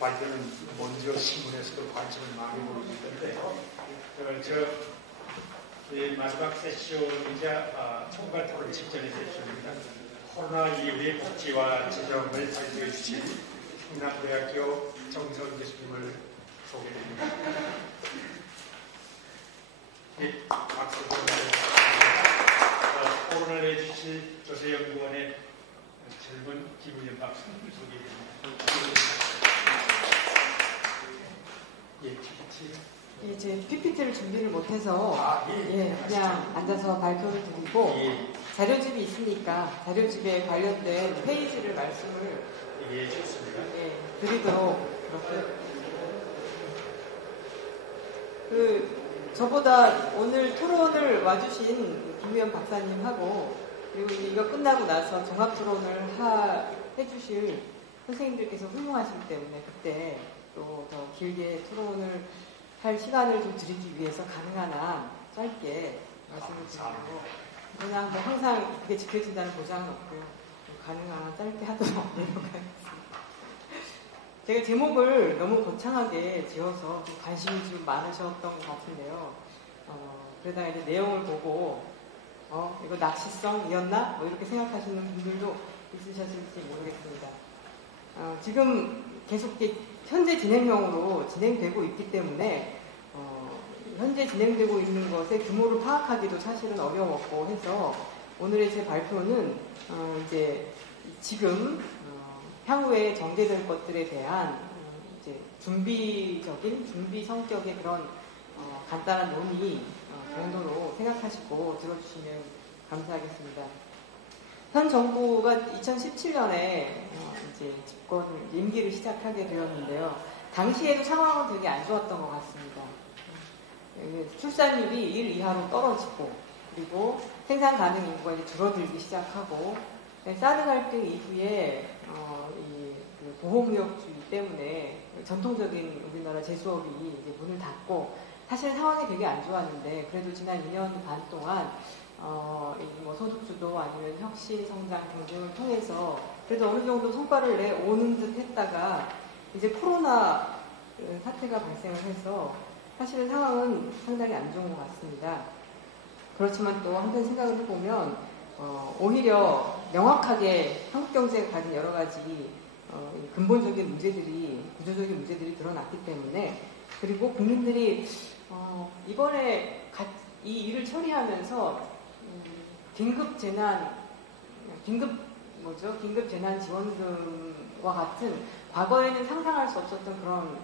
발표는 먼저 신문에서도 관심을 많이 보이고 있던데, 이 마지막 세션이자 총괄 토론 직전의 세션입니다. 코로나 이후의 복지와 재정을 발표해 주신 충남대학교 정선 교수님을 소개드립니다. 네, 박수 보내드리겠습니다. 토론을 해주실 조세연구원의 젊은 김우현 박사님 소개해드립니다. 예, PPT. 예, 제 PPT를 준비를 못해서 그냥 앉아서 발표를 드리고 자료집이 있으니까 자료집에 관련된 페이지를 말씀을 좋습니다. 드리도록 그렇게 저보다 오늘 토론을 와주신 김우현 박사님하고 그리고 이거 끝나고 나서 종합 토론을 해주실 선생님들께서 훌륭하시기 때문에 그때 또 더 길게 토론을 할 시간을 좀 드리기 위해서 가능한 한 짧게 말씀을 드리고 그냥 뭐 항상 그게 지켜진다는 보장은 없고요. 가능한 한 짧게 하도록 노력하겠습니다. 제가 제목을 너무 거창하게 지어서 좀 관심이 좀 많으셨던 것 같은데요. 그러다가 이제 내용을 보고 이거 낚시성이었나? 뭐 이렇게 생각하시는 분들도 있으셨을지 모르겠습니다. 지금 계속 현재 진행형으로 진행되고 있기 때문에 현재 진행되고 있는 것의 규모를 파악하기도 사실은 어려웠고 해서 오늘의 제 발표는 이제 지금 향후에 전개될 것들에 대한 이제 준비 성격의 그런 간단한 논의 정도로 생각하시고 들어주시면 감사하겠습니다. 현 정부가 2017년에 이제 집권을 임기를 시작하게 되었는데요. 당시에도 상황은 되게 안 좋았던 것 같습니다. 출산율이 1 이하로 떨어지고 그리고 생산 가능 인구가 이제 줄어들기 시작하고 사드 갈등 이후에 그 보호무역주의 때문에 전통적인 우리나라 제수업이 이제 문을 닫고 사실 상황이 되게 안 좋았는데 그래도 지난 2년 반 동안 뭐 소득주도 아니면 혁신, 성장 등등을 통해서 그래도 어느 정도 성과를 내오는 듯 했다가 이제 코로나 사태가 발생을 해서 사실은 상황은 상당히 안 좋은 것 같습니다. 그렇지만 또 한편 생각을 해보면 오히려 명확하게 한국 경제가 가진 여러 가지 근본적인 문제들이 구조적인 문제들이 드러났기 때문에 그리고 국민들이 이번에 이 일을 처리하면서 긴급 재난 지원금과 같은 과거에는 상상할 수 없었던 그런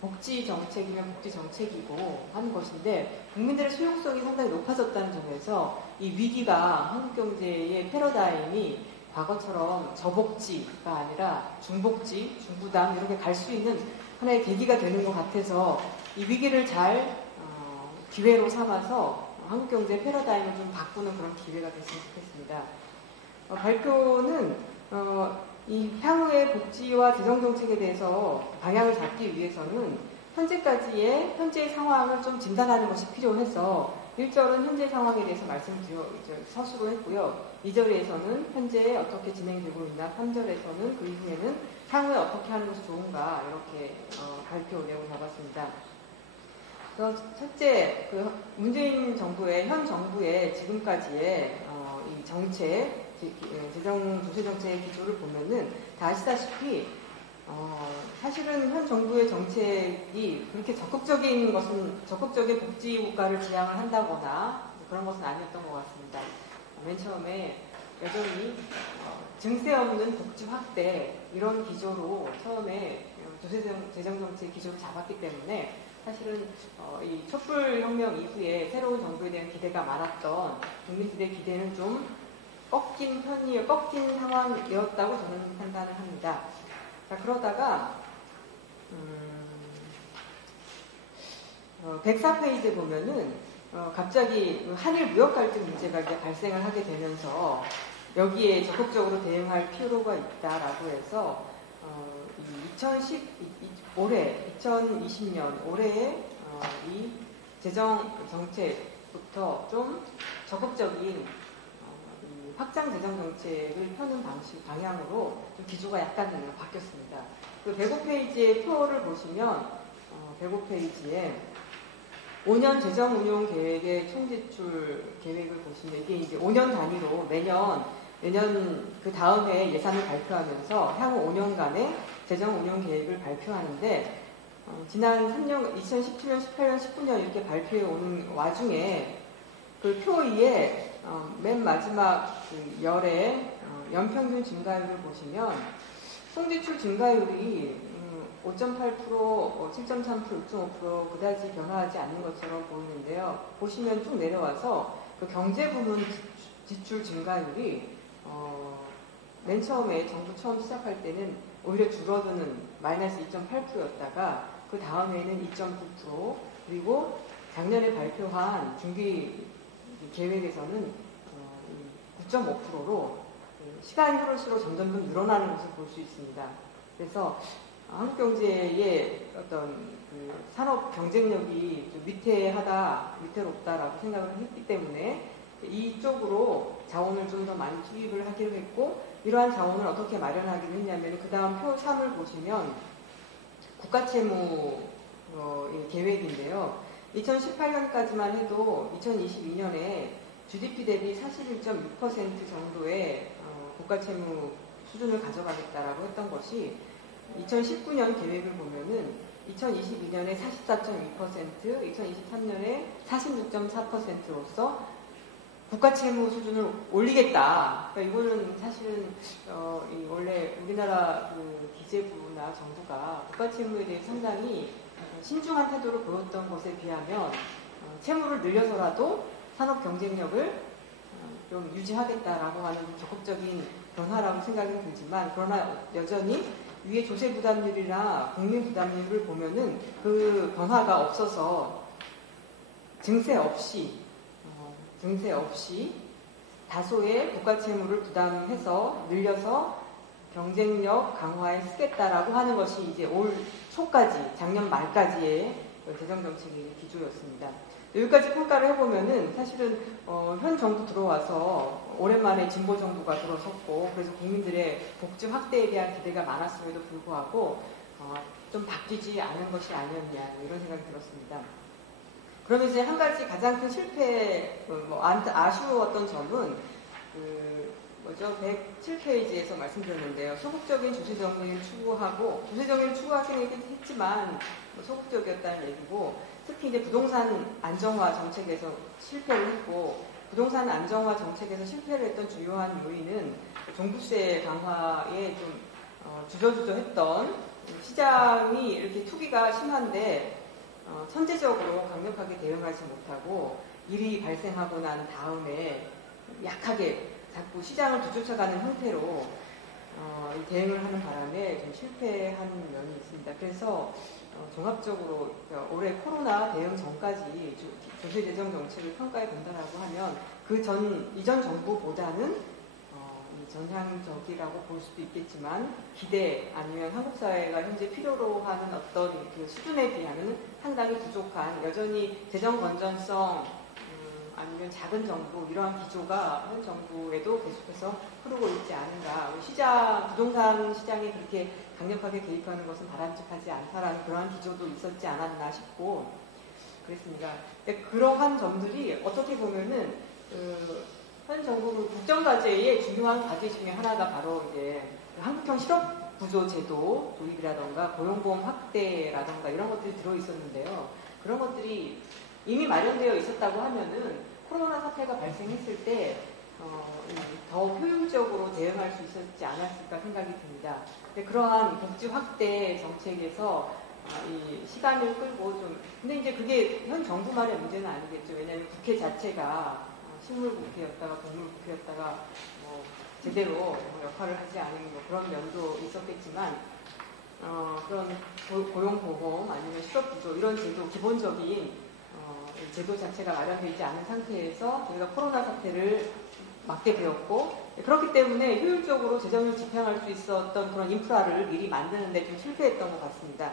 복지 정책이면 복지 정책이고 하는 것인데 국민들의 수용성이 상당히 높아졌다는 점에서 이 위기가 한국 경제의 패러다임이 과거처럼 저복지가 아니라 중복지, 중부담 이렇게 갈 수 있는 하나의 계기가 되는 것 같아서 이 위기를 잘 기회로 삼아서 한국 경제의 패러다임을 좀 바꾸는 그런 기회가 됐으면 좋겠습니다. 발표는 이 향후의 복지와 재정정책에 대해서 방향을 잡기 위해서는 현재의 상황을 좀 진단하는 것이 필요해서 1절은 현재 상황에 대해서 서술을 했고요. 2절에서는 현재 어떻게 진행되고 있나, 3절에서는 그 이후에는 향후에 어떻게 하는 것이 좋은가 이렇게 발표 내용을 잡았습니다. 그래서 첫째, 문재인 정부의 현 정부의 지금까지의 이 정책, 조세 정책의 기조를 보면은 다 아시다시피 사실은 현 정부의 정책이 그렇게 적극적인 복지 국가를 지향을 한다거나 그런 것은 아니었던 것 같습니다. 맨 처음에 여전히 증세 없는 복지 확대 이런 기조로 처음에 재정 정책 기조를 잡았기 때문에 사실은 이 촛불혁명 이후에 새로운 정부에 대한 기대가 많았던 국민들의 기대는 좀 꺾인 상황이었다고 저는 판단을 합니다. 자, 그러다가 104페이지에 보면은 갑자기 한일 무역 갈등 문제가 이제 발생을 하게 되면서 여기에 적극적으로 대응할 필요가 있다라고 해서 2020년 올해에 이 재정 정책부터 좀 적극적인 확장 재정 정책을 펴는 방향으로 좀 기조가 약간 바뀌었습니다. 그 105페이지의 표를 보시면 105페이지에 5년 재정 운용 계획의 총지출 계획을 보시면 이게 이제 5년 단위로 매년 그 다음 해 예산을 발표하면서 향후 5년간의 재정 운용 계획을 발표하는데 지난 3년 2017년, 18년, 19년 이렇게 발표해 오는 와중에 그 표 위에 맨 마지막 그 열의 연평균 증가율을 보시면 총지출 증가율이 5.8%, 7.3%, 6.5% 그다지 변화하지 않는 것처럼 보이는데요. 보시면 쭉 내려와서 그 경제 부문 지출 증가율이 맨 처음에 정부 처음 시작할 때는 오히려 줄어드는 마이너스 2.8%였다가 그 다음에는 2.9% 그리고 작년에 발표한 중기 계획에서는 9.5%로 시간이 흐를수록 점점 더 늘어나는 것을 볼 수 있습니다. 그래서 한국 경제의 어떤 그 산업 경쟁력이 좀 위태롭다라고 생각을 했기 때문에 이쪽으로 자원을 좀 더 많이 투입을 하기로 했고 이러한 자원을 어떻게 마련하기로 했냐면 그 다음 표 3을 보시면 국가채무 계획인데요. 2018년까지만 해도 2022년에 GDP 대비 41.6% 정도의 국가채무 수준을 가져가겠다라고 했던 것이 2019년 계획을 보면은 2022년에 44.2%, 2023년에 46.4%로서 국가채무 수준을 올리겠다. 그러니까 이거는 사실은 원래 우리나라 그 기재부나 정부가 국가채무에 대해 상당히 신중한 태도를 보였던 것에 비하면 채무를 늘려서라도 산업 경쟁력을 좀 유지하겠다라고 하는 적극적인 변화라고 생각이 들지만 그러나 여전히 위에 조세 부담률이나 국민 부담률을 보면은 그 변화가 없어서 증세 없이 다소의 국가 채무를 부담해서 늘려서 경쟁력 강화에 쓰겠다라고 하는 것이 이제 올 초까지 작년 말까지의 재정 정책의 기조였습니다. 여기까지 평가를 해보면은 사실은 현 정부 들어와서 오랜만에 진보 정부가 들어섰고 그래서 국민들의 복지 확대에 대한 기대가 많았음에도 불구하고 좀 바뀌지 않은 것이 아니었냐 이런 생각이 들었습니다. 그러면 이제 한 가지 가장 큰 실패, 아쉬웠던 점은 107페이지에서 말씀드렸는데요. 소극적인 조세정책을 추구하고 조세정책을 추구하기는 했지만 소극적이었다는 얘기고 특히 이제 부동산 안정화 정책에서 실패를 했고 부동산 안정화 정책에서 실패를 했던 주요한 요인은 종부세 강화에 좀 주저주저했던 시장이 이렇게 투기가 심한데 선제적으로 강력하게 대응하지 못하고 일이 발생하고 난 다음에 약하게 자꾸 시장을 뒤쫓아가는 형태로 대응을 하는 바람에 좀 실패한 면이 있습니다. 그래서 종합적으로 올해 코로나 대응 전까지 조세 재정 정책을 평가해 본다라고 하면 이전 정부보다는 전향적이라고 볼 수도 있겠지만 기대 아니면 한국 사회가 현재 필요로 하는 어떤 그 수준에 비하면 상당히 부족한 여전히 재정 건전성 아니면 작은 정부 이러한 기조가 현 정부에도 계속해서 흐르고 있지 않은가. 부동산 시장에 그렇게 강력하게 개입하는 것은 바람직하지 않다라는 그러한 기조도 있었지 않았나 싶고 그랬습니다. 그러한 점들이 어떻게 보면은 현 정부 국정과제의 중요한 과제 중에 하나가 바로 이제 한국형 실업부조 제도 도입이라던가 고용보험 확대라던가 이런 것들이 들어있었는데요. 그런 것들이 이미 마련되어 있었다고 하면은 코로나 사태가 발생했을 때 더 효율적으로 대응할 수 있었지 않았을까 생각이 듭니다. 근데 그러한 복지 확대 정책에서 이 시간을 끌고 근데 이제 그게 현 정부만의 문제는 아니겠죠. 왜냐하면 국회 자체가 식물국회였다가 동물국회였다가 제대로 역할을 하지 않은 그런 면도 있었겠지만 그런 고용보험 아니면 실업부조 이런 제도 기본적인 제도 자체가 마련되지 않은 상태에서 저희가 코로나 사태를 맞게 되었고 그렇기 때문에 효율적으로 재정을 집행할 수 있었던 그런 인프라를 미리 만드는데 좀 실패했던 것 같습니다.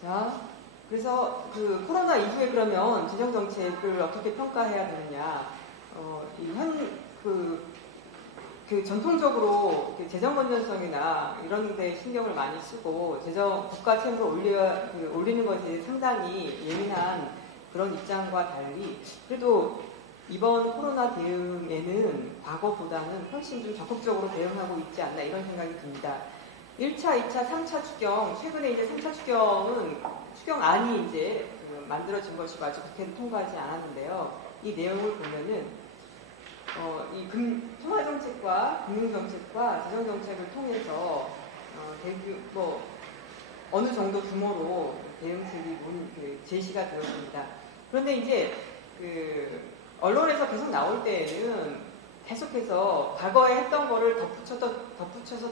자, 그래서 그 코로나 이후에 그러면 재정정책을 어떻게 평가해야 되느냐. 전통적으로 재정 건전성이나 이런 데 신경을 많이 쓰고 국가 채무를 올리는 것에 상당히 예민한 그런 입장과 달리 그래도 이번 코로나 대응에는 과거보다는 훨씬 좀 적극적으로 대응하고 있지 않나 이런 생각이 듭니다. 1차, 2차, 3차 추경, 최근에 이제 3차 추경안이 이제 만들어진 것이고 아직 국회를 통과하지 않았는데요. 이 내용을 보면은 이 통화정책과 금융정책과 재정정책을 통해서 어느 정도 규모로 대응책이 제시가 되었습니다. 그런데 이제 언론에서 계속 나올 때에는 계속해서 과거에 했던 거를 덧붙여서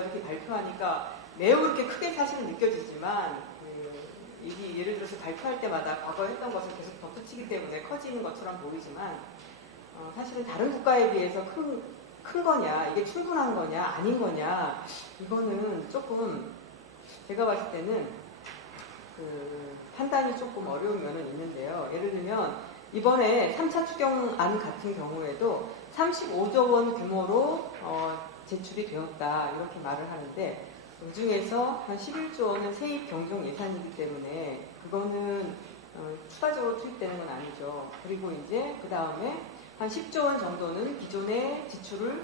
이렇게 발표하니까 매우 그렇게 크게 사실은 느껴지지만 이게 예를 들어서 발표할 때마다 과거에 했던 것을 계속 덧붙이기 때문에 커지는 것처럼 보이지만 사실은 다른 국가에 비해서 큰 거냐, 이게 충분한 거냐, 아닌 거냐, 이거는 조금 제가 봤을 때는 판단이 조금 어려운 면은 있는데요. 예를 들면 이번에 3차 추경안 같은 경우에도 35조 원 규모로 제출이 되었다 이렇게 말을 하는데 그중에서 한 11조 원은 세입 경정 예산이기 때문에 그거는 추가적으로 투입되는 건 아니죠. 그리고 이제 그 다음에 한 10조 원 정도는 기존의 지출을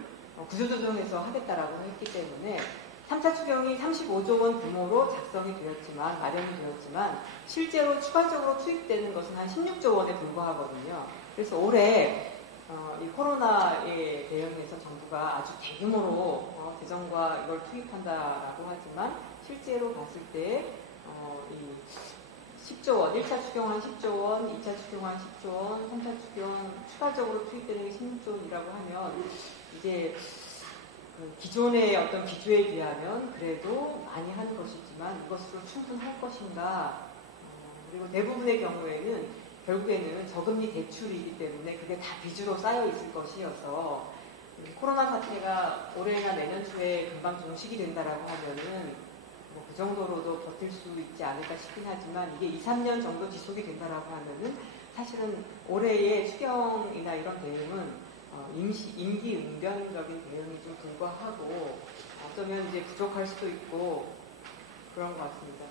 구조조정해서 하겠다라고 했기 때문에 3차 추경이 35조 원 규모로 마련이 되었지만 실제로 추가적으로 투입되는 것은 한 16조 원에 불과하거든요. 그래서 올해 이 코로나에 대응해서 정부가 아주 대규모로 재정과 이걸 투입한다라고 하지만 실제로 봤을 때 이 10조 원, 1차 추경 한 10조 원, 2차 추경 한 10조 원, 3차 추경 추가적으로 투입되는 게 16조 원이라고 하면 이제 기존의 어떤 기조에 비하면 그래도 많이 한 것이지만 이것으로 충분할 것인가 그리고 대부분의 경우에는 결국에는 저금리 대출이기 때문에 그게 다 빚으로 쌓여 있을 것이어서 코로나 사태가 올해나 내년 초에 금방 종식이 된다라고 하면은 그 정도로도 버틸 수 있지 않을까 싶긴 하지만 이게 2, 3년 정도 지속이 된다라고 하면은 사실은 올해의 추경이나 이런 대응은 임기응변적인 대응이 좀 불과하고 어쩌면 이제 부족할 수도 있고 그런 것 같습니다.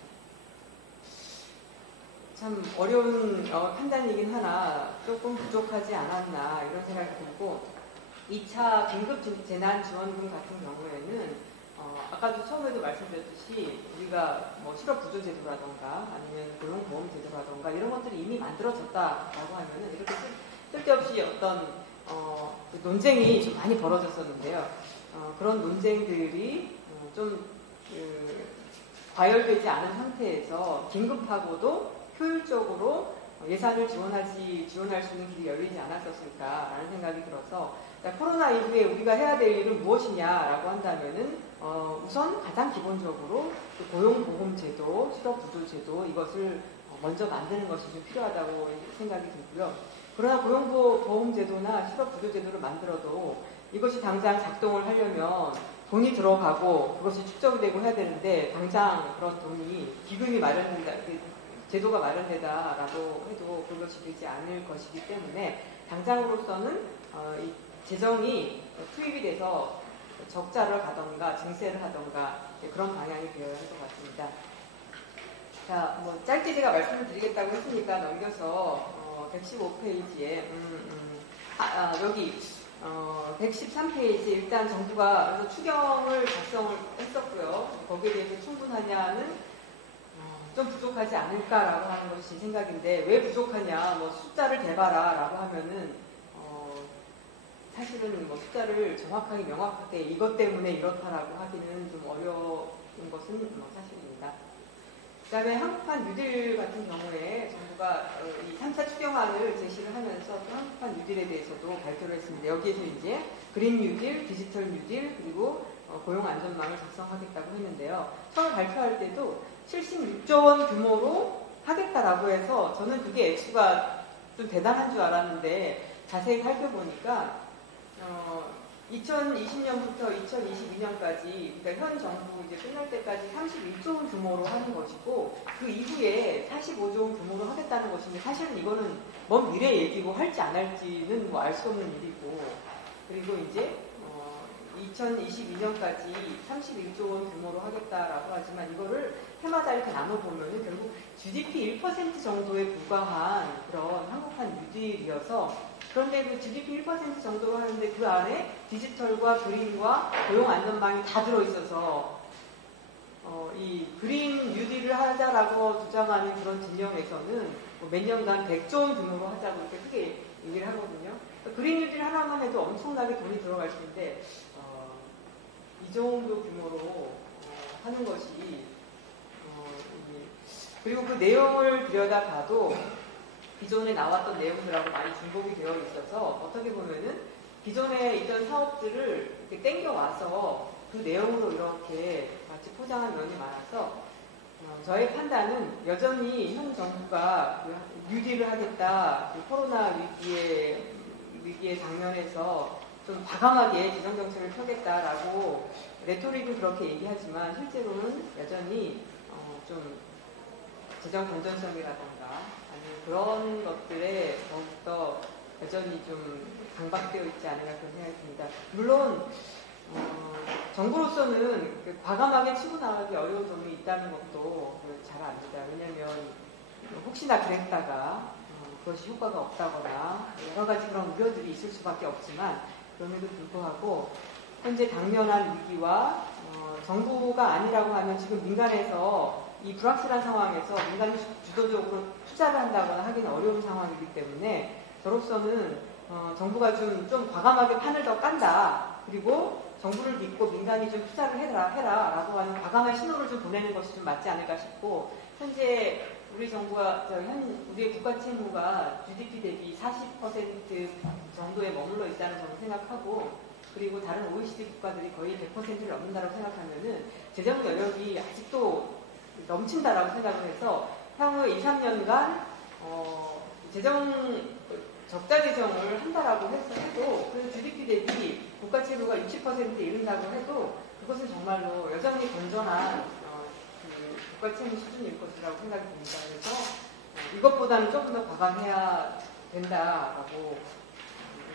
참 어려운 판단이긴 하나 조금 부족하지 않았나 이런 생각이 들고 2차 긴급재난지원금 같은 경우에는 아까도 처음에도 말씀드렸듯이 우리가 실업부조제도라던가 아니면 고용보험제도라던가 이런 것들이 이미 만들어졌다라고 하면은 이렇게 쓸데없이 어떤 논쟁이 좀 많이 벌어졌었는데요. 그런 논쟁들이 좀 과열되지 않은 상태에서 긴급하고도 효율적으로 예산을 지원할 수 있는 길이 열리지 않았었을까라는 생각이 들어서 코로나 이후에 우리가 해야 될 일은 무엇이냐라고 한다면은 우선 가장 기본적으로 고용보험제도, 실업부조제도 이것을 먼저 만드는 것이 좀 필요하다고 생각이 들고요. 그러나 고용보험제도나 실업부조제도를 만들어도 이것이 당장 작동을 하려면 돈이 들어가고 그것이 축적이 되고 해야 되는데 당장 그런 돈이 기금이 마련된다, 제도가 마련되다라고 해도 그것이 되지 않을 것이기 때문에 당장으로서는 이 재정이 투입이 돼서 적자를 가던가 증세를 하던가 그런 방향이 되어야 할 것 같습니다. 자, 짧게 제가 말씀을 드리겠다고 했으니까 넘겨서 115페이지에 여기 113페이지 일단 정부가 추경을 작성을 했었고요. 거기에 대해서 충분하냐는 좀 부족하지 않을까라고 하는 것이 생각인데 왜 부족하냐 숫자를 대봐라 라고 하면은 사실은 숫자를 정확하게 명확하게 이것 때문에 이렇다라고 하기는 좀 어려운 것은 사실입니다. 그 다음에 한국판 뉴딜 같은 경우에 정부가 이 3차 추경안을 제시를 하면서 또 한국판 뉴딜에 대해서도 발표를 했습니다. 여기에서 이제 그린 뉴딜, 디지털 뉴딜, 그리고 고용 안전망을 작성하겠다고 했는데요. 처음 발표할 때도 76조 원 규모로 하겠다라고 해서 저는 그게 액수가 좀 대단한 줄 알았는데 자세히 살펴보니까 2020년부터 2022년까지 그러니까 현 정부 이제 끝날 때까지 31조 원 규모로 하는 것이고 그 이후에 45조 원 규모로 하겠다는 것인데 사실은 이거는 먼 미래 얘기고 할지 안 할지는 알 수 없는 일이고 그리고 이제 2022년까지 31조 원 규모로 하겠다라고 하지만 이거를 해마다 이렇게 나눠보면 결국 GDP 1% 정도에 불과한 그런 한국판 뉴딜이어서 그런데 그 GDP 1% 정도로 하는데 그 안에 디지털과 그린과 고용 안전망이 다 들어있어서 이 그린 뉴딜을 하자라고 주장하는 그런 진영에서는 몇 년간 100조 원 규모로 하자고 이렇게 크게 얘기를 하거든요. 그린 뉴딜 하나만 해도 엄청나게 돈이 들어갈 텐데 이 정도 규모로 하는 것이 그리고 그 내용을 들여다봐도 기존에 나왔던 내용들하고 많이 중복이 되어 있어서 어떻게 보면은 기존에 있던 사업들을 이렇게 땡겨와서 그 내용으로 이렇게 마치 포장한 면이 많아서 저의 판단은 여전히 현 정부가 뉴딜을 하겠다, 코로나 위기의 장면에서 좀 과감하게 재정정책을 펴겠다라고 레토릭은 그렇게 얘기하지만 실제로는 여전히 좀 재정 건전성이라던가 아니면 그런 것들에 더욱더 여전히 좀 강박되어 있지 않을까 그런 생각이 듭니다. 물론 정부로서는 과감하게 치고 나가기 어려운 점이 있다는 것도 잘 압니다. 왜냐하면 혹시나 그랬다가 그것이 효과가 없다거나 여러 가지 그런 우려들이 있을 수밖에 없지만 그럼에도 불구하고 현재 당면한 위기와 정부가 아니라고 하면 지금 민간에서 이 불확실한 상황에서 민간이 주도적으로 투자를 한다거나 하기는 어려운 상황이기 때문에 저로서는 정부가 좀 과감하게 판을 더 깐다. 그리고 정부를 믿고 민간이 좀 투자를 해라라고 하는 과감한 신호를 좀 보내는 것이 좀 맞지 않을까 싶고 현재 우리 정부가 우리의 국가 채무가 GDP 대비 40% 정도에 머물러 있다는 점을 생각하고 그리고 다른 OECD 국가들이 거의 100%를 넘는다고 생각하면은 재정 여력이 아직도 넘친다라고 생각을 해서 향후 2, 3년간 적자 재정을 한다라고 해도 그래서 GDP 대비 국가 채무가 60%에 이른다고 해도 그것은 정말로 여전히 건전한 국가 채무 수준일 것이라고 생각이 듭니다. 그래서 이것보다는 조금 더 과감해야 된다라고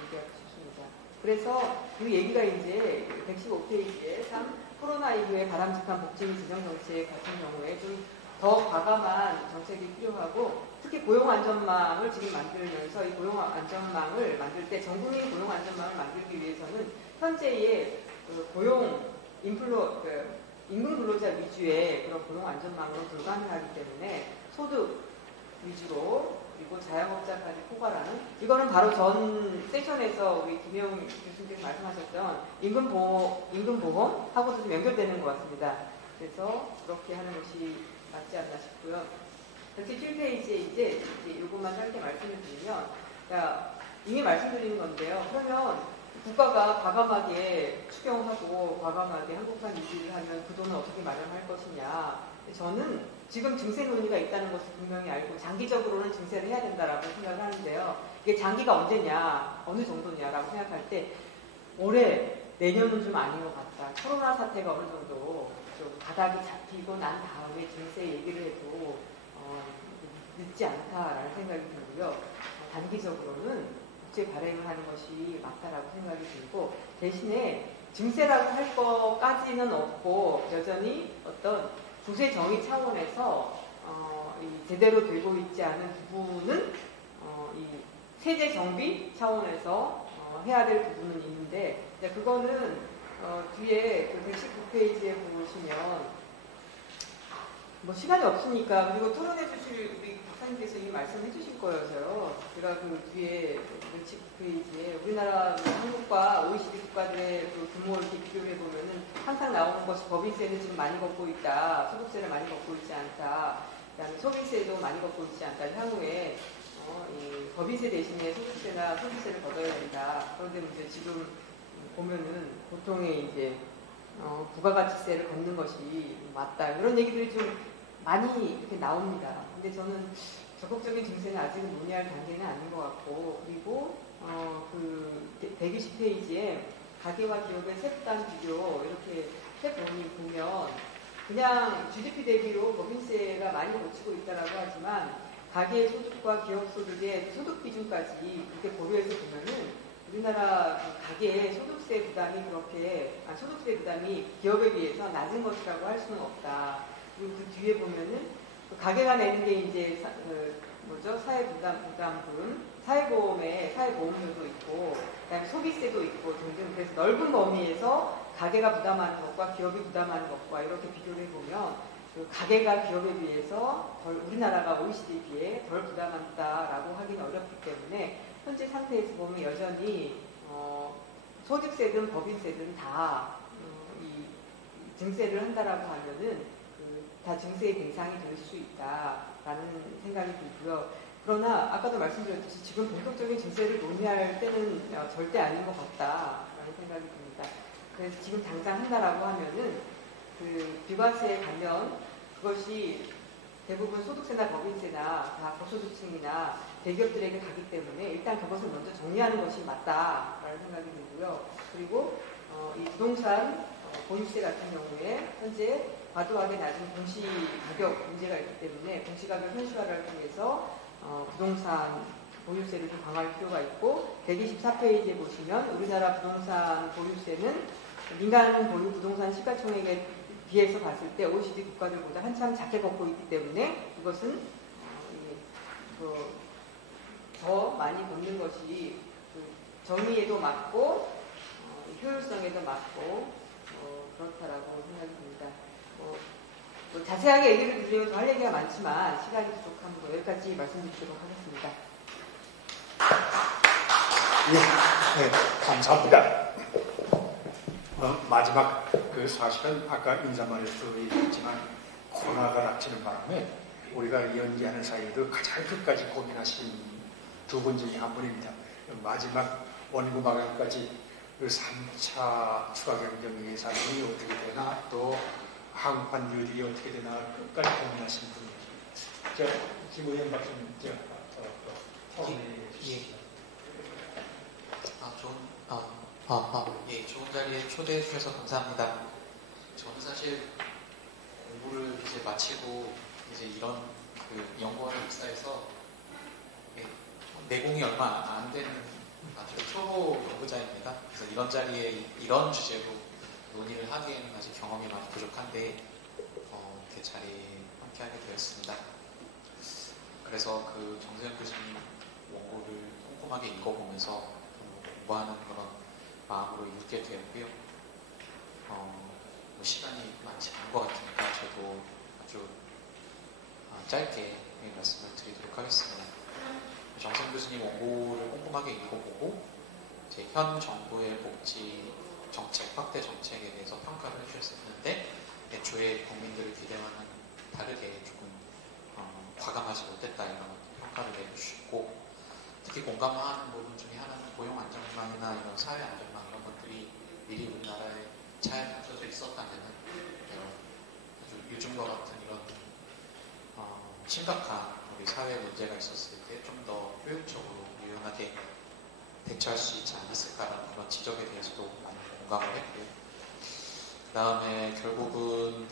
얘기하고 싶습니다. 그래서 그 얘기가 이제 115페이지에 참 코로나 이후에 바람직한 복지및 재정정책 같은 경우에 좀 더 과감한 정책이 필요하고 특히 고용안전망을 지금 만들면서 이 고용안전망을 만들 때 전국민 고용안전망을 만들기 위해서는 현재의 임금 근로자 위주의 그런 고용안전망으로 불가능하기 때문에 소득 위주로 그리고 자영업자까지 포괄하는 이거는 바로 전 세션에서 우리 김영 교수님께서 말씀하셨던 임금보험하고도 좀 연결되는 것 같습니다. 그래서 그렇게 하는 것이 맞지 않나 싶고요. 107페이지에 이제 이것만 짧게 말씀을 드리면 이미 말씀드린 건데요. 그러면 국가가 과감하게 추경하고 과감하게 한국판 유지를 하면 그 돈을 어떻게 마련할 것이냐. 저는 지금 증세 논의가 있다는 것을 분명히 알고 장기적으로는 증세를 해야 된다라고 생각을 하는데요. 이게 장기가 언제냐, 어느 정도냐라고 생각할 때 올해, 내년은 좀 아닌 것 같다. 코로나 사태가 어느 정도 좀 바닥이 잡히고 난 다음에 증세 얘기를 해도 늦지 않다라는 생각이 들고요. 단기적으로는 국제 발행을 하는 것이 맞다라고 생각이 들고 대신에 증세라고 할 것까지는 없고 여전히 어떤 구세 정의 차원에서 제대로 되고 있지 않은 부분은 이 세제 정비 차원에서 해야 될 부분은 있는데 그거는 뒤에 그 119페이지에 보시면 뭐 시간이 없으니까 그리고 토론해 주실 우리 박사님께서 이미 말씀해 주실 거여서요. 제가 그 뒤에 119페이지에 우리나라 한국과 OECD 국가들의 그 규모를 이렇게 비교해 보면은 항상 나오는 것이 법인세는 지금 많이 걷고 있다, 소득세를 많이 걷고 있지 않다, 그다음에 소비세도 많이 걷고 있지 않다. 향후에 이 법인세 대신에 소득세나 소비세를 걷어야 된다. 그런데 이제 지금 보면은 보통의 이제 부가가치세를 걷는 것이 맞다. 이런 얘기들이 좀 많이 이렇게 나옵니다. 근데 저는 적극적인 증세는 아직은 논의할 단계는 아닌 것 같고, 그리고 그 120페이지에 가계와 기업의 세부단 비교 이렇게 해보면 그냥 GDP 대비로 법인세가 많이 거치고 있다라고 하지만 가계 소득과 기업 소득의 소득 비중까지 이렇게 고려해서 보면은 우리나라 그 가계의 소득세 부담이 소득세 부담이 기업에 비해서 낮은 것이라고 할 수는 없다. 그리고 그 뒤에 보면은 그 가계가 내는 게 이제 사회부담금, 사회보험에 사회보험료도 있고, 그다음에 소비세도 있고 등등. 그래서 넓은 범위에서 가계가 부담하는 것과 기업이 부담하는 것과 이렇게 비교를 해보면 그 가계가 기업에 비해서 우리나라가 OECD에 비해 덜 부담한다라고 하기는 어렵기 때문에 현재 상태에서 보면 여전히 소득세든 법인세든 다 이 증세를 한다라고 하면은 다 증세의 대상이 될 수 있다라는 생각이 들고요. 그러나 아까도 말씀드렸듯이 지금 본격적인 증세를 논의할 때는 절대 아닌 것 같다라는 생각이 듭니다. 그래서 지금 당장 한다라고 하면은 그 비과세에 가면 그것이 대부분 소득세나 법인세나 다 고소득층이나 대기업들에게 가기 때문에 일단 그것을 먼저 정리하는 것이 맞다라는 생각이 들고요. 그리고 이 부동산 보유세 같은 경우에 현재 과도하게 낮은 공시가격 문제가 있기 때문에 공시가격 현실화를 통해서 부동산 보유세를 좀 강화할 필요가 있고 124페이지에 보시면 우리나라 부동산 보유세는 민간 보유 부동산 시가총액에 비해서 봤을 때 OECD 국가들보다 한참 작게 걷고 있기 때문에 이것은 더 많이 걷는 것이 정의에도 맞고 효율성에도 맞고 그렇다라고 생각이 듭니다. 자세하게 얘기를 드리면 더 할 얘기가 많지만 시간이 부족하므로 여기까지 말씀드리도록 하겠습니다. 네, 감사합니다. 마지막 그 사실은 아까 인사말에서도 얘기했지만 코로나가 닥치는 바람에 우리가 연기하는 사이에도 가장 끝까지 고민하신 두 분 중에 한 분입니다. 마지막 원구 마감까지 그 3차 추가 경정 예산이 어떻게 되나 또 한국판 뉴딜이 어떻게 되나 끝까지 고민하신 분이죠. 자, 김의원 박사님, 좋은 자리에 초대해 주셔서 감사합니다. 저는 사실 공부를 이제 마치고 이제 이런 그 연구원을 입사해서 내공이 얼마 안 되는 아주 초보 연구자입니다. 그래서 이런 자리에 이런 주제로 논의를 하기에는 아직 경험이 많이 부족한데 이렇게 자리에 함께하게 되었습니다. 그래서 그 정세현 교수님 원고를 꼼꼼하게 읽어보면서 공부하는 그런 마음으로 읽게 되었고요. 시간이 많지 않은 것 같으니까 저도 아주 짧게 말씀을 드리도록 하겠습니다. 정세현 교수님 원고를 꼼꼼하게 읽어보고 현 정부의 복지 정책, 확대 정책에 대해서 평가를 해주셨었는데 애초에 국민들의 기대와는 다르게 조금 과감하지 못했다 이런 평가를 내주시고 특히 공감하는 부분 중에 하나는 고용 안정망이나 이런 사회 안정망 이런 것들이 미리 우리나라에 잘 갖춰져 있었다면 아주 요즘과 같은 이런 심각한 우리 사회 문제가 있었을 때 좀 더 효율적으로 유연하게 대처할 수 있지 않았을까라는 그런 지적에 대해서도 많이 공감을 했고요. 그 다음에 결국은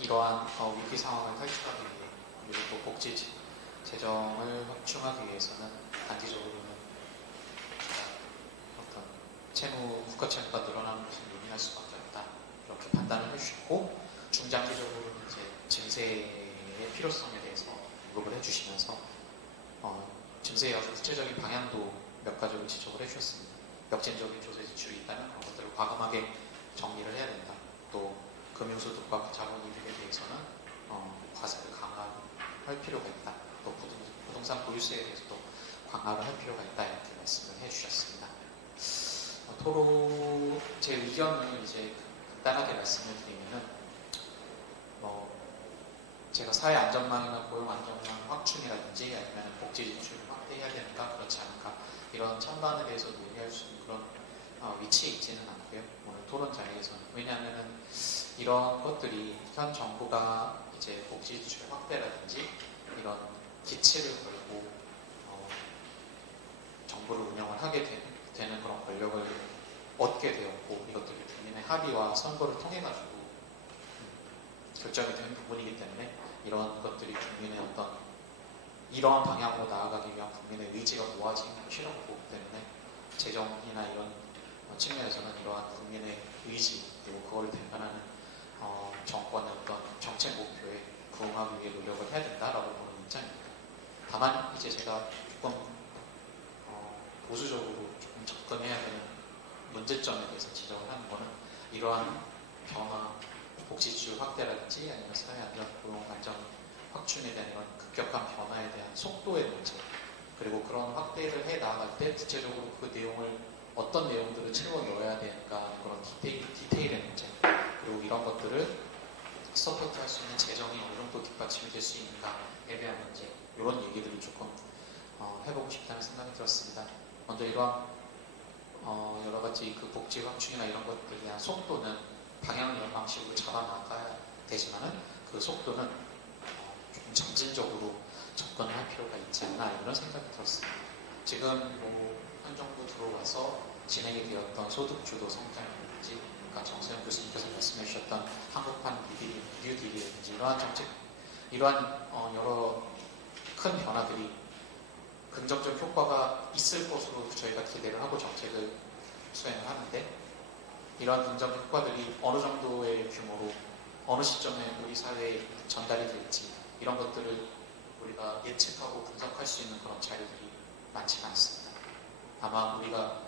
이러한 위기 상황을 탈출하기 위해 그리고 복지 재정을 확충하기 위해서는 단기적으로는 어떤 국가 채무가 늘어나는 것을 논의할 수밖에 없다 이렇게 판단을 해주셨고 중장기적으로는 이제 증세의 필요성에 대해서 언급을 해주시면서 증세의 아주 구체적인 방향도 몇 가지로 지적을 해주셨습니다. 역진적인 조세 지출이 있다면 그런 것들을 과감하게 정리를 해야 된다. 또 금융소득과 자본이득에 대해서는 과세를 강화할 필요가 있다. 또 부동산 보유세에 대해서도 강화를 할 필요가 있다. 이렇게 말씀을 해주셨습니다. 제 의견을 이제 간단하게 말씀을 드리면은 제가 사회 안전망이나 고용 안전망 확충이라든지 아니면 복지 지출을 확대해야 되는가 그렇지 않을까 이런 찬반에 대해서 논의할 수 있는 그런 위치에 있지는 않고요. 오늘 토론 자리에서는 왜냐하면은 이런 것들이 현 정부가 이제 복지 지출 확대라든지 이런 기치를 걸고 정부를 운영을 하게 되는 그런 권력을 얻게 되었고 이것들이 국민의 합의와 선거를 통해 가지고 결정이 된 부분이기 때문에 이런 것들이 국민의 어떤 이러한 방향으로 나아가기 위한 국민의 의지가 모아지는 필요가 보기 때문에 재정이나 이런 측면에서는 이러한 국민의 의지 그리고 그거를 대변하는 정권의 어떤 정책 목표에 부응하기 위해 노력을 해야 된다라고 보는 입장입니다. 다만 이제 제가 조금 보수적으로 조금 접근해야 되는 문제점에 대해서 지적을 하는 거는 이러한 변화, 복지지출 확대라든지 아니면 사회 안전 고용 안정 확충에 대한 이런 급격한 변화에 대한 속도의 문제, 그리고 그런 확대를 해 나아갈 때 구체적으로 그 내용을 어떤 내용들을 채워 넣어야 되는가 그런 디테일의 문제, 그리고 이런 것들을 서포트할 수 있는 재정이 어느 정도 뒷받침이 될 수 있는가에 대한 문제, 이런 얘기들을 조금 해보고 싶다는 생각이 들었습니다. 먼저 이러한 여러 가지 그 복지 확충이나 이런 것들에 대한 속도는 방향을 이런 방식으로 잡아나가야 되지만은 그 속도는 좀 점진적으로 접근을 할 필요가 있지 않나 이런 생각이 들었습니다. 지금 현 정부 들어와서 진행이 되었던 소득주도 성장이라든지, 그러니까 정세현 교수님께서 말씀해 주셨던 한국판 뉴딜이라든지 이러한 정책, 이러한 여러 큰 변화들이 긍정적 효과가 있을 것으로 저희가 기대를 하고 정책을 수행을 하는데, 이러한 긍정 효과들이 어느 정도의 규모로 어느 시점에 우리 사회에 전달이 될지 이런 것들을 우리가 예측하고 분석할 수 있는 그런 자료들이 많지는 않습니다. 아마 우리가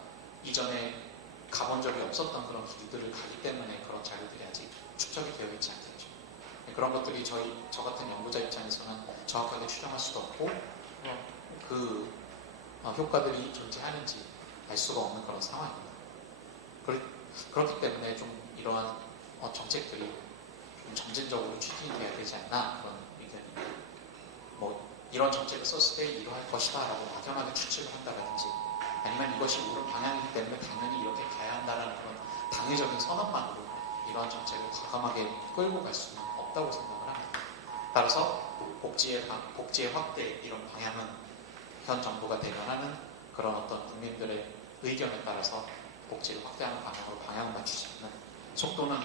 이전에 가본 적이 없었던 그런 길들을 가기 때문에 그런 자료들이 아직 축적이 되어 있지 않겠죠. 그런 것들이 저 같은 연구자 입장에서는 정확하게 추정할 수도 없고 그 효과들이 존재하는지 알 수가 없는 그런 상황입니다. 그렇기 때문에 좀 이러한 정책들이 좀 점진적으로 추진이 돼야 되지 않나 그런 의견입니다. 이런 정책을 썼을 때 이러할 것이다 라고 막연하게 추측을 한다든지, 아니면 이것이 옳은 방향이기 때문에 당연히 이렇게 가야 한다는 그런 당위적인 선언만으로 이러한 정책을 과감하게 끌고 갈 수는 없다고 생각을 합니다. 따라서 복지의 확대 이런 방향은 현 정부가 대변하는 그런 어떤 국민들의 의견에 따라서 복지를 확대하는 방향으로 방향을 맞추지 않는, 속도는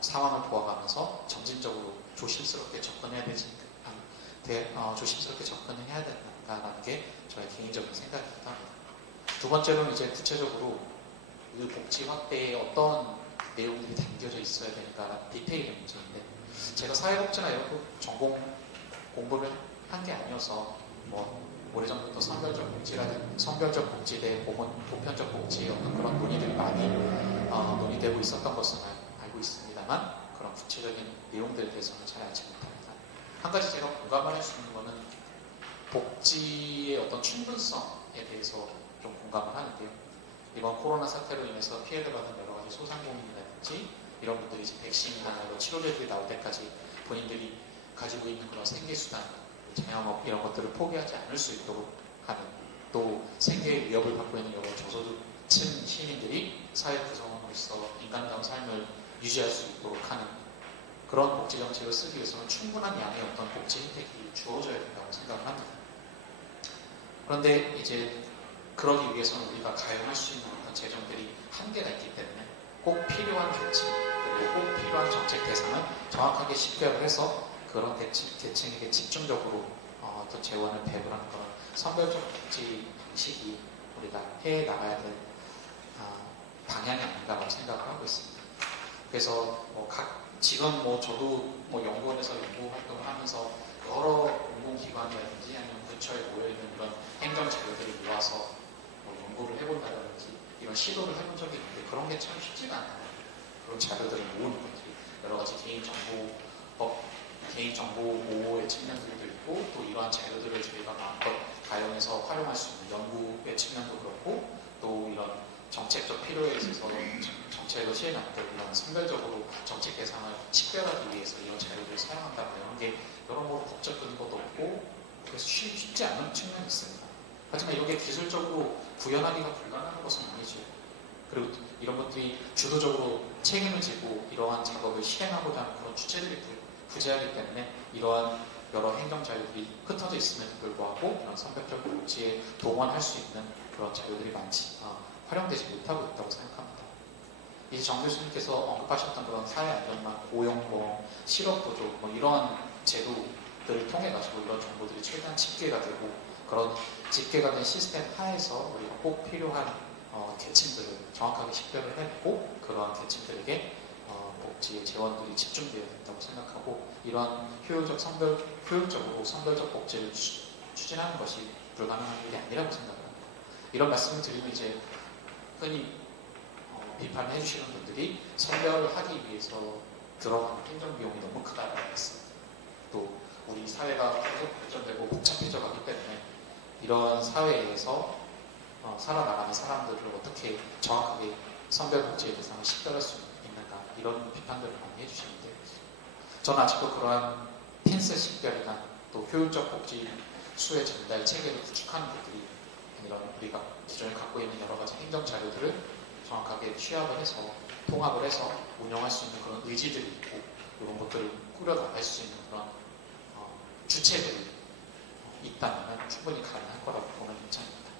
상황을 보아가면서 점진적으로 조심스럽게 접근해야 조심스럽게 접근을 해야 된다는 게 저의 개인적인 생각이기도 합니다. 두 번째로는 이제 구체적으로 그 복지 확대에 어떤 내용들이 담겨져 있어야 되는가라는 디테일의 문제인데, 제가 사회복지나 이런 거 전공 공부를 한 게 아니어서 오래전부터 성별적 복지대, 보편적 복지의 어떤 그런 논의들이 많이 논의되고 있었던 것은 알고 있습니다만, 그런 구체적인 내용들에 대해서는 잘 알지 못합니다. 한 가지 제가 공감할 수 있는 것은 복지의 어떤 충분성에 대해서 좀 공감을 하는데요. 이번 코로나 사태로 인해서 피해를 받은 여러 가지 소상공인이라든지 이런 분들이 이제 백신이나 여러 치료제들이 나올 때까지 본인들이 가지고 있는 그런 생계수단, 자영업 이런 것들을 포기하지 않을 수 있도록 하는, 또 생계의 위협을 받고 있는 여러 저소득층 시민들이 사회 구성원으로서 인간다운 삶을 유지할 수 있도록 하는 그런 복지 정책을 쓰기 위해서는 충분한 양의 어떤 복지 혜택이 주어져야 된다고 생각을 합니다. 그런데 이제 그러기 위해서는 우리가 가용할 수 있는 어떤 재정들이 한계가 있기 때문에 꼭 필요한 대책, 그리고 꼭 필요한 정책 대상을 정확하게 식별을 해서 그런 대책에게 집중적으로 어떤 재원을 배분하는 그런 선별적 복지 방식이 우리가 해 나가야 될 방향이 아닌가라고 생각을 하고 있습니다. 그래서 지금 저도 연구원에서 연구 활동을 하면서 여러 공공기관이라든지 아니면 부처에 모여있는 이런 행정 자료들을 모아서 연구를 해본다든지 이런 시도를 해본 적이 있는데, 그런 게 참 쉽지가 않아요. 그런 자료들을 모으는 것들이 여러 가지 개인정보 보호의 측면들도 있고, 또 이러한 자료들을 저희가 마음껏 가용해서 활용할 수 있는 연구의 측면도 그렇고, 또 이런 정책적 필요에 있어서 정책을 시행하는데 이런 선별적으로 정책 대상을 식별하기 위해서 이런 자료들을 사용한다고 이런 게 여러모로 법적인 것도 없고 그래서 쉽지 않은 측면이 있습니다. 하지만 이런 게 기술적으로 구현하기가 불가능한 것은 아니죠. 그리고 이런 것들이 주도적으로 책임을 지고 이러한 작업을 실행하고자 하는 그런 주체들이 부재하기 때문에 이러한 여러 행정 자료들이 흩어져 있음에도 불구하고 이런 선별적 복지에 동원할 수 있는 그런 자료들이 활용되지 못하고 있다고 생각합니다. 이제 정 교수님께서 언급하셨던 그런 사회안전망, 고용보험, 실업보조 이러한 제도들을 통해 가지고 이런 정보들이 최대한 집계가 되고 그런 집계가 된 시스템 하에서 우리가 꼭 필요한 계층들을 정확하게 식별을 해내고 그러한 계층들에게 복지의 재원들이 집중되어야 된다고 생각하고 이러한 효율적으로 선별적 복지를 추진하는 것이 불가능한 일이 아니라고 생각합니다. 이런 말씀을 드리면 이제 흔히 비판을 해주시는 분들이 선별을 하기 위해서 들어가는 행정비용이 너무 크다라고 했습니다. 또 우리 사회가 계속 발전되고 복잡해져 가기 때문에 이런 사회에서 살아나가는 사람들을 어떻게 정확하게 선별복지의 대상을 식별할 수 있는가 이런 비판들을 많이 해주시는데 저는 아직도 그러한 핀셋 식별이나 또 효율적 복지 수혜 전달 체계를 구축하는 것들이 이런 우리가 기존에 갖고 있는 여러 가지 행정 자료들을 정확하게 취합을 해서 통합을 해서 운영할 수 있는 그런 의지들이 있고 이런 것들을 꾸려나갈 수 있는 그런 주체들이 있다면 충분히 가능할 거라고 보는 입장입니다.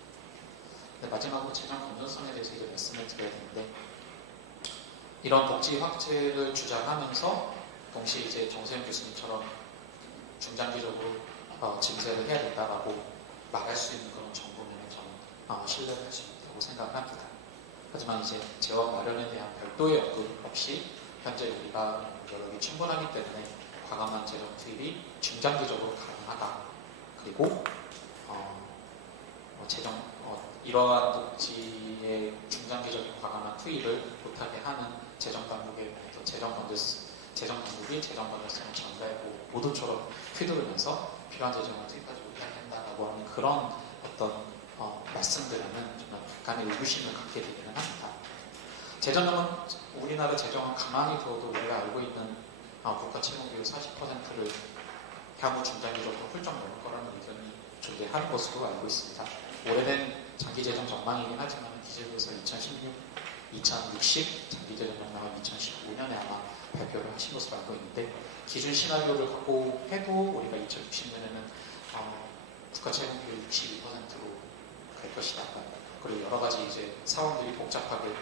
마지막으로 재정 건전성에 대해서 이제 말씀을 드려야 되는데 이런 복지 확대를 주장하면서 동시에 이제 정세현 교수님처럼 중장기적으로 증세를 해야 된다라고 말할 수 있는 그런 정부면 저는 신뢰를 할 수 있다고 생각을 합니다. 하지만 이제 재원 마련에 대한 별도의 언급 없이 현재 우리가 여력이 충분하기 때문에 과감한 재정 투입이 중장기적으로 가능하다. 그리고 이러한 복지의 중장기적인 과감한 투입을 못하게 하는 재정 당국의 재정 당국이 재정 건전성을 전가하고 모두처럼 휘두르면서 필요한 재정을 투입하지 못하게 한다라고 하는 그런 어떤 말씀들에는 정말 약간의 의구심을 갖게 되기는 합니다. 재정은 우리나라 재정은 가만히 두어도 우리가 알고 있는 국가 채무비율 40%를 향후 중장기적으로 훌쩍 넘을 거라는 의견이 존재하는 것으로 알고 있습니다. 오래된 장기재정 전망이긴 하지만 기재부에서 2060 장기재정 전망을 2015년에 아마 발표를 하신 것으로 알고 있는데 기준 시나리오를 갖고 해도 우리가 2060년에는 국가 채무비율 62%로 갈 것이다. 그리고 여러 가지 이제 상황들이 복잡하게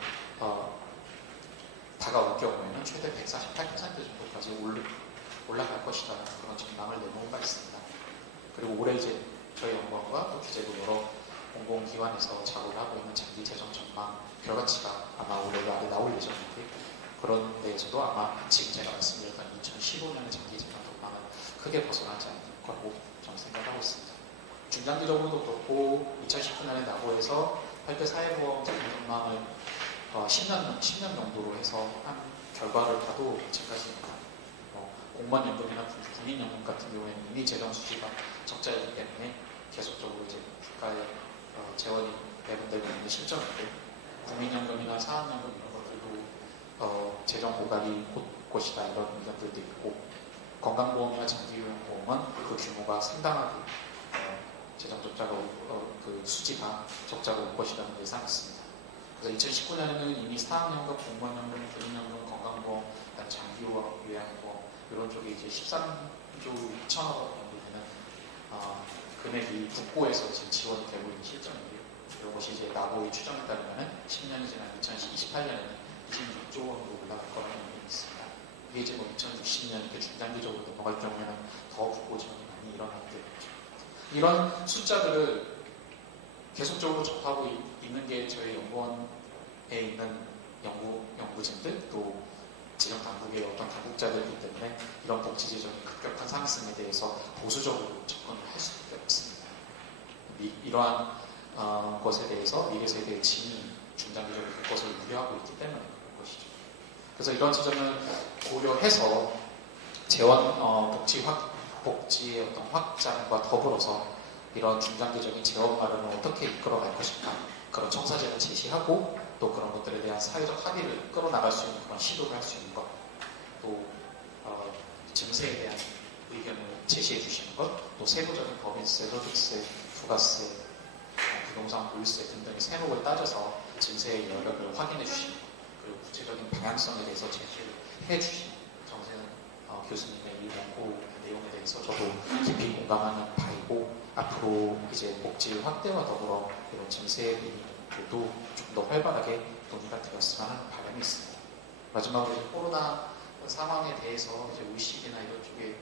다가올 경우에는 최대 148% 정도까지 올라갈 것이다. 그런 전망을 내놓은 바 있습니다. 그리고 올해 이제 저희 연구원과 또 기재부 여러 공공기관에서 작업을 하고 있는 장기 재정 전망 결과치가 아마 올해 말에 나올 예정인데 그런 데에서도 아마 지금 제가 말씀드렸던 2015년의 장기 재정 전망은 크게 벗어나지 않을 거라고 저는 생각하고 있습니다. 중장기적으로도 그렇고 2019년에 나고에서 8대 사회보험 장기 전망을 10년 정도로 해서 한 결과를 봐도 마찬가지입니다. 공무원연금이나 군인연금 같은 경우에는 이미 재정 수지가 적자이기 때문에 계속적으로 이제 국가의 재원이 배분되고 있는 실정인데 국민연금이나 사학연금 이런 것들도 재정 고갈이 곧 것이다 이런 의견들도 있고 건강보험이나 장기요양보험은 그 규모가 상당하게 재정 적자가 그 수지가 적자가 올 것이라는 예상이 있습니다. 그래서 2019년에는 이미 사학연금, 공무원연금, 군인연금, 건강보험, 장기요양보험 이런 쪽에 이제 13조 2천억 원 정도 되는 금액이 국고에서 지금 지원이 되고 있는 실정인데요. 이것이 이제 나보의 추정에 따르면 10년이 지난 2028년에는 26조 원으로 올라갈 거라는 의견이 있습니다. 이게 이제 뭐 2060년 이렇게 중단기적으로 넘어갈 경우에는 더 국고 지원이 많이 일어나게 되겠죠. 이런 숫자들을 계속적으로 접하고 있는 게 저희 연구원에 있는 연구진들 또 지정 당국의 어떤 당국자들이기 때문에 이런 복지 재정의 급격한 상승에 대해서 보수적으로 접근을 할 수밖에 없습니다. 이러한 것에 대해서 미래 세대의 진이 중장기적으로 그것을 우려하고 있기 때문에 그런 것이죠. 그래서 이런 지점을 고려해서 재원 복지의 어떤 확장과 더불어서 이런 중장기적인 재원 마련을 어떻게 이끌어갈 것인가 그런 청사진을 제시하고 또 그런 것들에 대한 사회적 합의를 끌어나갈 수 있는 그런 시도를 할 수 있는 것, 또 증세에 대한 의견을 제시해 주시는 것, 또 세부적인 법인세, 소득세, 부가세, 부동산 보유세 등등의 세목을 따져서 증세의 여력을 확인해 주시는 것, 그리고 구체적인 방향성에 대해서 제시를 해 주시는 정세현 교수님의 이 연구 내용에 대해서 저도 깊이 공감하는 바이고 앞으로 이제 복지 확대와 더불어 이런 증세의 모두 좀 더 활발하게 논의가 되었으면 하는 바람이 있습니다. 마지막으로 이제 코로나 상황에 대해서 이제 OECD나 이런 쪽에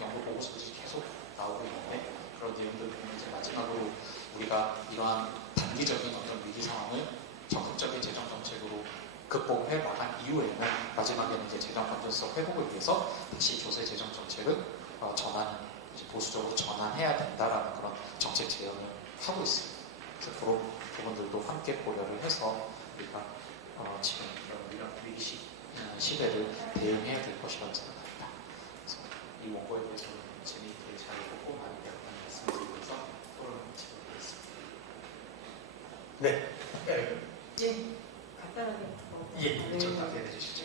연구 보고서들이 계속 나오고 있는데 그런 내용들을 보면 이제 마지막으로 우리가 이러한 단기적인 어떤 위기 상황을 적극적인 재정 정책으로 극복해 나간 이후에는 마지막에는 이제 재정 건전성 회복을 위해서 다시 조세 재정 정책을 이제 보수적으로 전환해야 된다라는 그런 정책 제언을 하고 있습니다. 그래서 그런 부분들도 함께 고려를 해서 우리가 지금 이런 위기 시대를 대응해야 될 것이라고 생각합니다. 그래서 이 원고에 대해서는 재미있게 잘 보고 많이 배웠다는 말씀드리면서 토론을 마치도록 하겠습니다. 네. 예, 간단하게. 예, 좀 답변해 주시죠.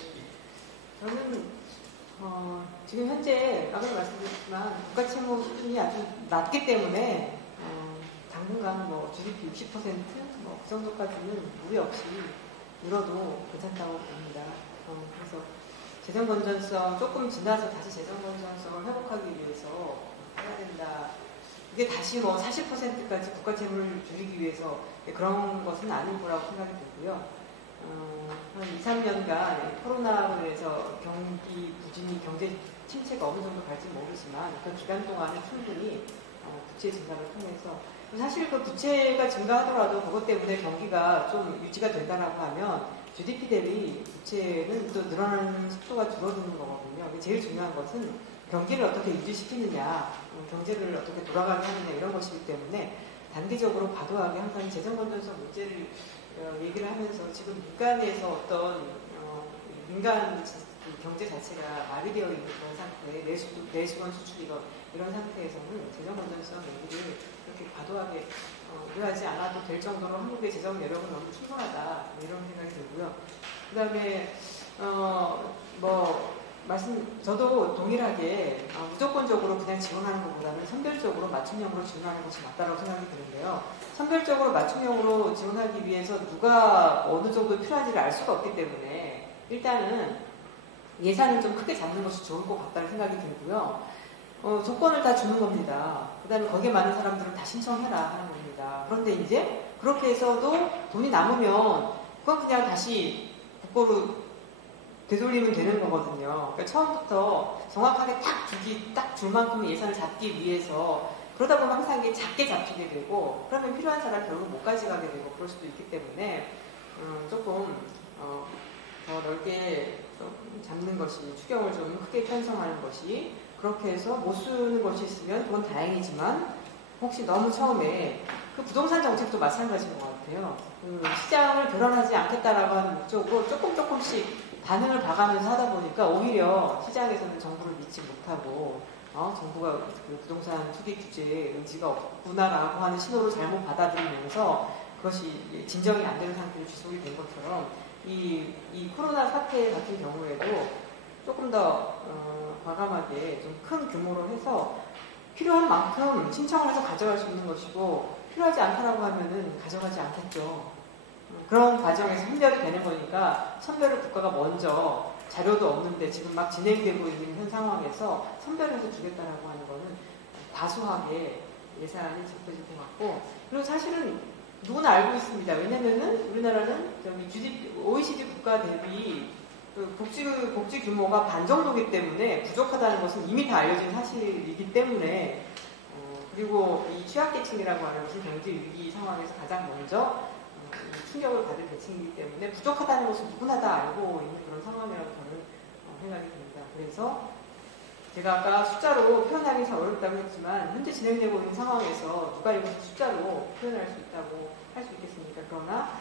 저는 지금 현재 아까도 말씀드렸지만 국가 채무 수준이 아주 낮기 때문에 당분간 뭐 GDP 60%뭐 그 정도까지는 무리 없이 늘어도 괜찮다고 봅니다. 그래서 재정 건전성 조금 지나서 다시 재정 건전성을 회복하기 위해서 해야 된다. 이게 다시 뭐 40%까지 국가 채무를 줄이기 위해서 그런 것은 아닐 거라고 생각이 들고요. 한 2, 3년간 코로나로 인해서 경기 부진이 경제 침체가 어느 정도 갈지 모르지만 그 기간 동안에 충분히 부채 증가를 통해서 사실 그 부채가 증가하더라도 그것 때문에 경기가 좀 유지가 된다라고 하면 GDP 대비 부채는 또 늘어나는 속도가 줄어드는 거거든요. 제일 중요한 것은 경기를 어떻게 유지시키느냐, 경제를 어떻게 돌아가게 하느냐 이런 것이기 때문에 단기적으로 과도하게 항상 재정 건전성 문제를 얘기를 하면서 지금 민간에서 어떤 민간 경제 자체가 마비되어 있는 그런 상태, 내수건 수출 이런 상태에서는 재정 건전성 얘기를 그렇게 과도하게 우려하지 않아도 될 정도로 한국의 재정 여력은 너무 충분하다 이런 생각이 들고요. 그 다음에 저도 동일하게 무조건적으로 그냥 지원하는 것보다는 선별적으로 맞춤형으로 지원하는 것이 맞다고 생각이 드는데요. 선별적으로 맞춤형으로 지원하기 위해서 누가 어느 정도 필요한지를 알 수가 없기 때문에 일단은 예산을 좀 크게 잡는 것이 좋을 것 같다는 생각이 들고요. 조건을 다 주는 겁니다. 그 다음에 거기에 많은 사람들은 다 신청해라 하는 겁니다. 그런데 이제 그렇게 해서도 돈이 남으면 그건 그냥 다시 국고로 되돌리면 되는 거거든요. 그러니까 처음부터 정확하게 딱 줄 만큼의 예산을 잡기 위해서 그러다 보면 항상 이게 작게 잡히게 되고 그러면 필요한 사람 결국 못 가져가게 되고 그럴 수도 있기 때문에 조금 더 넓게 좀 잡는 것이 추경을 좀 크게 편성하는 것이 그렇게 해서 못 쓰는 것이 있으면 그건 다행이지만 혹시 너무 처음에 그 부동산 정책도 마찬가지인 것 같아요. 그 시장을 불안하지 않겠다라고 하는 목적으로 조금씩 반응을 봐가면서 하다 보니까 오히려 시장에서는 정부를 믿지 못하고 정부가 그 부동산 투기 규제에 의지가 없구나라고 하는 신호를 잘못 받아들이면서 그것이 진정이 안 되는 상태로 지속이 된 것처럼 이 코로나 사태 같은 경우에도 조금 더 과감하게 좀 큰 규모로 해서 필요한 만큼 신청을 해서 가져갈 수 있는 것이고 필요하지 않다라고 하면은 가져가지 않겠죠. 그런 과정에서 선별이 되는 거니까 선별을 국가가 먼저 자료도 없는데 지금 막 진행되고 있는 현 상황에서 선별해서 주겠다라고 하는 거는 과소하게 예산이 잡혀질 것 같고 그리고 사실은 누구나 알고 있습니다. 왜냐면은 우리나라는 OECD 국가 대비 그 복지 규모가 반 정도이기 때문에 부족하다는 것은 이미 다 알려진 사실이기 때문에 그리고 이 취약계층이라고 하는 것은 경제 위기 상황에서 가장 먼저 충격을 받을 계층이기 때문에 부족하다는 것을 누구나 다 알고 있는 그런 상황이라고 저는 생각이 듭니다. 그래서 제가 아까 숫자로 표현하기 참 어렵다고 했지만 현재 진행되고 있는 상황에서 누가 이것을 숫자로 표현할 수 있다고 할 수 있겠습니까? 그러나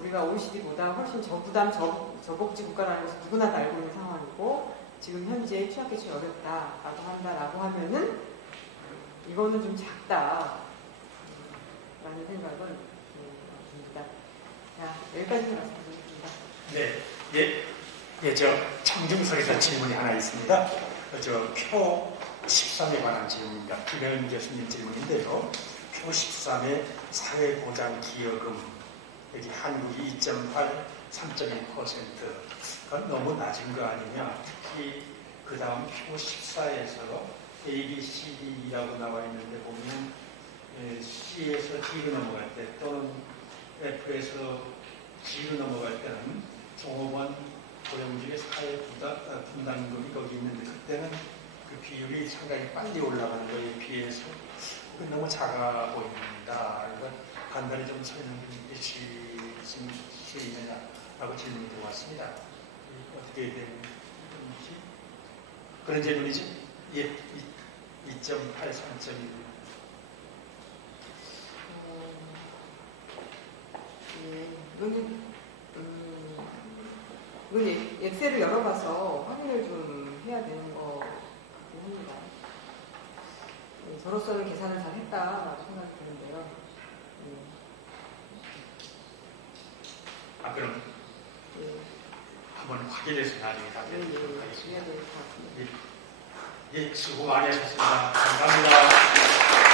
우리가 OECD보다 훨씬 저부담, 저복지 국가라는 것을 누구나 다 알고 있는 상황이고 지금 현재 취약계층이 어렵다라고 한다라고 하면은 이거는 좀 작다라는 생각은 듭니다. 자, 여기까지 말씀드리겠습니다. 네, 저 청중석에서 질문이 하나 있습니다. 표 13에 관한 질문입니다. 김현 교수님 질문인데요. 표 13의 사회보장 기여금 여기 한국이 2.8, 3.1% 그건 너무 낮은 거 아니냐. 특히 그 다음 표 14에서 A, B, C, D라고 나와 있는데 보면 C에서 D로 넘어갈 때 또는 F에서 G로 넘어갈 때는 종업원 고용주의 사회 분담금이 거기 있는데 그때는 그 비율이 상당히 빨리 올라가는 거에 비해서 너무 작아 보인다. 그래서 간단히 좀 설명 좀 해주실 수 있느냐라고 질문이 들어왔습니다. 어떻게 된 건지 그런 질문이지? 예, 2.8, 3.1. 이건 엑셀을 열어봐서 확인을 좀 해야 되는 것 같긴 합니다. 저로서는 계산을 잘 했다라고 생각이 드는데요. 그럼 한번 확인해서 나중에 답변 드리도록 하겠습니다. 해야 될 것 같습니다. 예, 수고 많이 하셨습니다. 감사합니다.